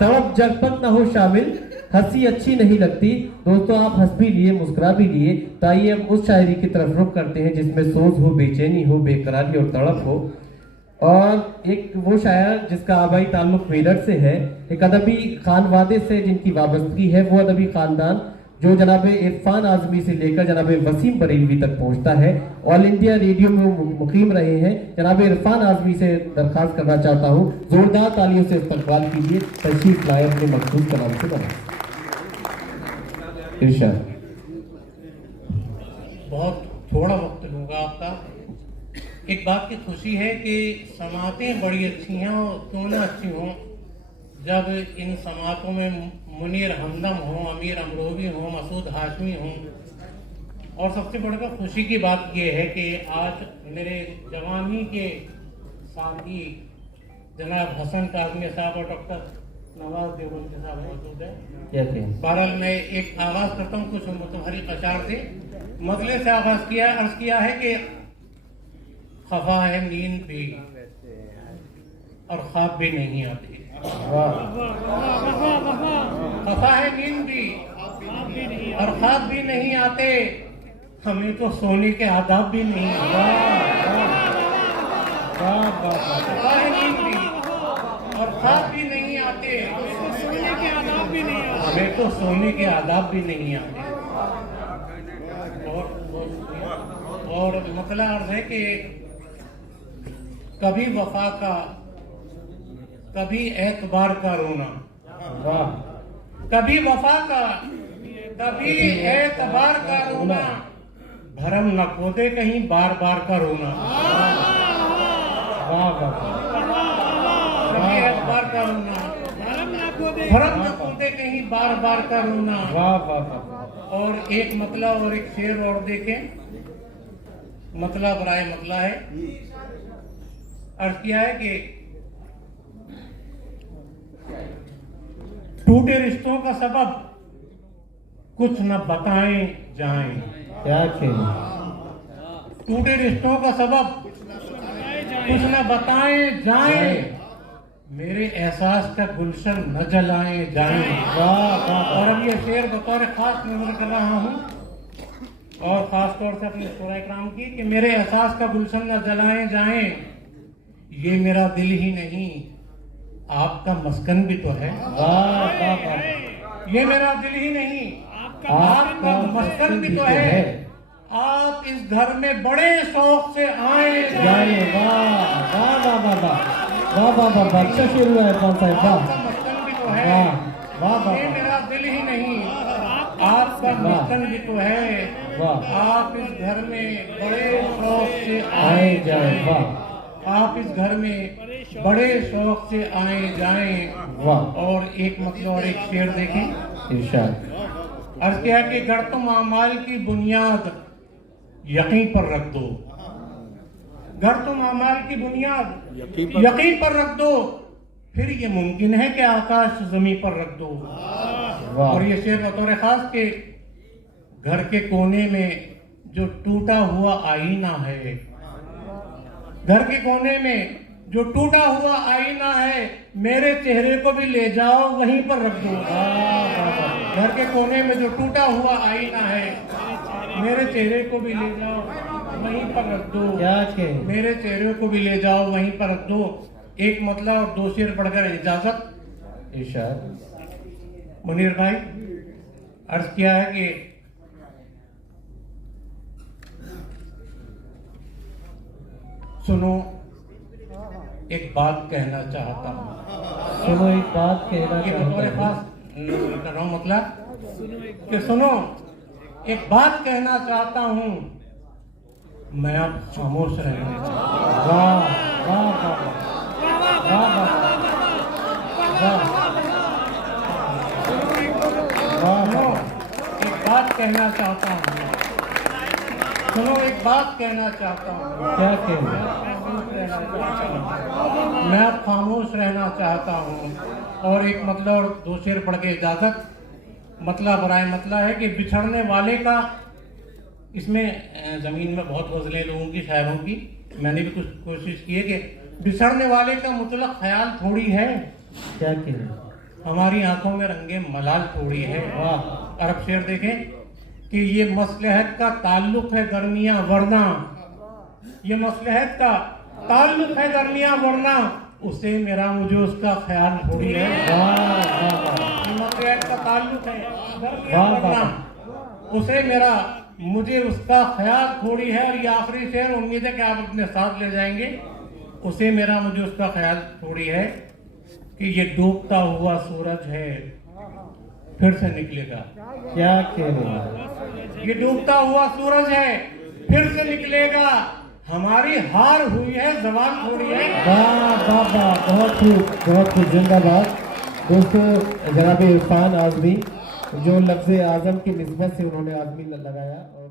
तड़प जगपन न हो शामिल, हंसी अच्छी नहीं लगती। दोस्तों आप हंस भी लिए, मुस्कुरा भी लिए, तो आइए हम उस शायरी की तरफ रुख करते हैं जिसमें सोच हो, बेचैनी हो, बेकरारी और तड़प हो। और एक वो शायर जिसका आबाई ताल्लुक मेरठ से है, एक अदबी खानवादे से जिनकी वाबस्तगी है, वो अदबी खानदान जो जनाब इरफान आजमी से लेकर जनाब वसीम बरेलवी तक पहुंचता है। ऑल इंडिया रेडियो में वो मुकीम रहे हैं। जनाब इरफान आजमी से दरखास्त करना चाहता हूँ, जोरदार तालियों से इस्तकबाल कीजिए, तशरीफ लाए अपने मखसूस कलाम से बना। इरशाद। बहुत थोड़ा वक्त लूंगा आपका। एक बात की खुशी है कि समातें बड़ी अच्छी हैं, और क्यों ना अच्छी हों जब इन समातों में मुनीर हमदम हो, अमीर अमरोवी हो, मसूद हाशमी हो। और सबसे बढ़कर खुशी की बात यह है कि आज मेरे जवानी के साथी जनाब हसन काज़मी साहब और डॉक्टर नवाज देवबंदी साहब मौजूद है। बहरहाल मैं एक आगाज करता हूँ कुछ मुतहरी कशार से, मसले से आगाज किया, अर्ज किया है कि खफा है नींद भी और ख्वाब भी नहीं आती। खफा है नींद भी और ख्वाब भी नहीं आते, हमें तो सोने के आदाब भी नहीं आते। खफा है नींद भी और ख्वाब भी नहीं आते, सोने के आदाब भी नहीं आते, हमें तो सोने के आदाब भी नहीं आते। और मतलब अर्ज है कि कभी वफा का, कभी एतबार का रोना, कभी वफा का, कभी एतबार का रोना, भरम न खोदे कहीं बार बार का रोना। कभी एतबार का रोना, भरम न खोदे कहीं बार बार का रोना। और एक मतलब और एक शेर और देखें, मतलब बराए मतला है। अर्ज किया है कि टूटे रिश्तों का सबब कुछ न बताएं जाएं। क्या खेल? टूटे रिश्तों का सबब कुछ न बताएं जाएं, मेरे एहसास का गुलशन न जलाएं जाएं। और अब ये शेर बतौर खास नजर कर रहा हूँ, और खास तौर से अपने सूरा इकराम की, कि मेरे एहसास का गुलशन न जलाएं जाएं, ये मेरा दिल ही नहीं आपका मस्कन भी तो है। ये मेरा दिल ही नहीं आपका मस्कन भी तो है। आप इस घर में बड़े शौक से आए जाए। अच्छा शुरू है आपका मस्कन भी तो है। ये मेरा दिल ही नहीं आपका मस्कन भी तो है। आप इस घर में बड़े शौक से आए जाए। आप इस घर में बड़े शौक से आए जाएं। और एक मतलब और एक शेर देखें। इरशाद। अर्ज किया कि गर तुम आमाल की बुनियाद यकीन पर रख दो, गर तुम आमाल की बुनियाद यकीन पर रख दो, फिर ये मुमकिन है कि आकाश जमीन पर रख दो। और ये शेर बतौर खास के घर के कोने में जो टूटा हुआ आईना है, घर के कोने में जो टूटा हुआ आईना है, मेरे चेहरे को भी ले जाओ वहीं पर रख दो। घर के कोने में जो टूटा हुआ आईना है, मेरे चेहरे को भी ले जाओ वहीं पर रख दो। मेरे चेहरे को भी ले जाओ वहीं पर रख दो। एक मतलब और दो शेर पढ़कर इजाजत। इरशाद। मुनीर भाई, अर्ज किया है कि सुनो एक बात कहना चाहता हूँ। सुनो एक बात कहना ये चाहता बतौर हूँ। खास कर रहा हूँ, मतलब कि सुनो एक बात कहना चाहता हूँ, मैं अब खामोश रहना चाहता हूँ। एक बात कहना चाहता हूँ, सुनो एक बात कहना चाहता हूँ। क्या कहना? मैं अब खामोश रहना चाहता हूँ। और एक मतलब और दो शेर पढ़ के इजाजत। मतलब बराए मतलब है कि बिछड़ने वाले का, इसमें जमीन में बहुत गजलें लोगों की, शायरों की, मैंने भी कुछ कोशिश की है कि बिछड़ने वाले का मुतलक ख्याल थोड़ी है। क्या कहना? हमारी आंखों में रंगे मलाल थोड़ी है। अरब शेर देखें कि ये मसलहत का ताल्लुक है दरमिया वरना, ये मसलहत का ताल्लुक है दरमिया वरना उसे मेरा मुझे उसका ख्याल थोड़ी है। ये मसलहत का ताल्लुक है दरमिया वरना उसे मेरा मुझे उसका ख्याल थोड़ी है। और ये आखिरी शेर, उम्मीद है कि आप अपने साथ ले जाएंगे। उसे मेरा मुझे उसका ख्याल थोड़ी है कि ये डूबता हुआ सूरज है फिर से निकलेगा। क्या कह रहे हैं? ये डूबता हुआ सूरज है फिर से निकलेगा। हमारी हार हुई है, जवान थोड़ी है। वाह वाह वाह, बहुत खूब जिंदाबाद। दोस्तों जनाब इरफान आज़मी जो लफ्ज़ आज़म की निस्बत से उन्होंने आज़मी लगाया और